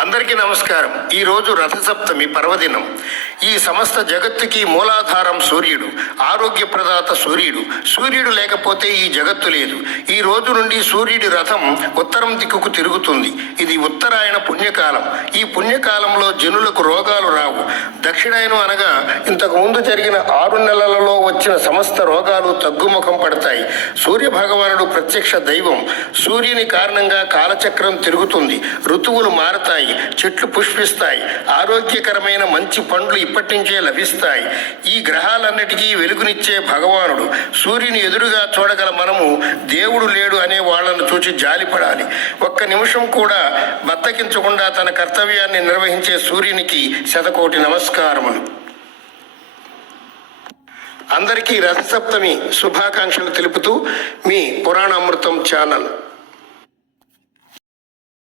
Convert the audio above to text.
అందరికీ నమస్కారం. ఈరోజు రథసప్తమి పర్వదినం. ఈ సమస్త జగత్తుకి మూలాధారం సూర్యుడు, ఆరోగ్య ప్రదాత సూర్యుడు. సూర్యుడు లేకపోతే ఈ జగత్తు లేదు. ఈ రోజు నుండి సూర్యుడి రథం ఉత్తరం దిక్కుకు తిరుగుతుంది. ఇది ఉత్తరాయణ పుణ్యకాలం. ఈ పుణ్యకాలంలో జనులకు రోగాలు రావు. దక్షిణాయనం అనగా ఇంతకు ముందు జరిగిన 6 నెలలలో వచ్చిన సమస్త రోగాలు తగ్గుముఖం పడతాయి. సూర్య భగవానుడు ప్రత్యక్ష దైవం. సూర్యుని కారణంగా కాలచక్రం తిరుగుతుంది. ఋతువులు మారతాయి, చెట్లు పుష్పిస్తాయి, ఆరోగ్యకరమైన మంచి పండ్లు ఇప్పటి నుంచే లభిస్తాయి. ఈ గ్రహాలన్నిటికీ వెలుగునిచ్చే భగవానుడు. సూర్యుని ఎదురుగా చూడగల మనము దేవుడు లేడు అనే వాళ్లను చూసి జాలిపడాలి. ఒక్క నిమిషం కూడా బద్దకించకుండా తన కర్తవ్యాన్ని నిర్వహించే సూర్యునికి శతకోటి నమస్కారములు. అందరికీ రథసప్తమి శుభాకాంక్షలు తెలుపుతూ మీ పురాణామృతం ఛానల్.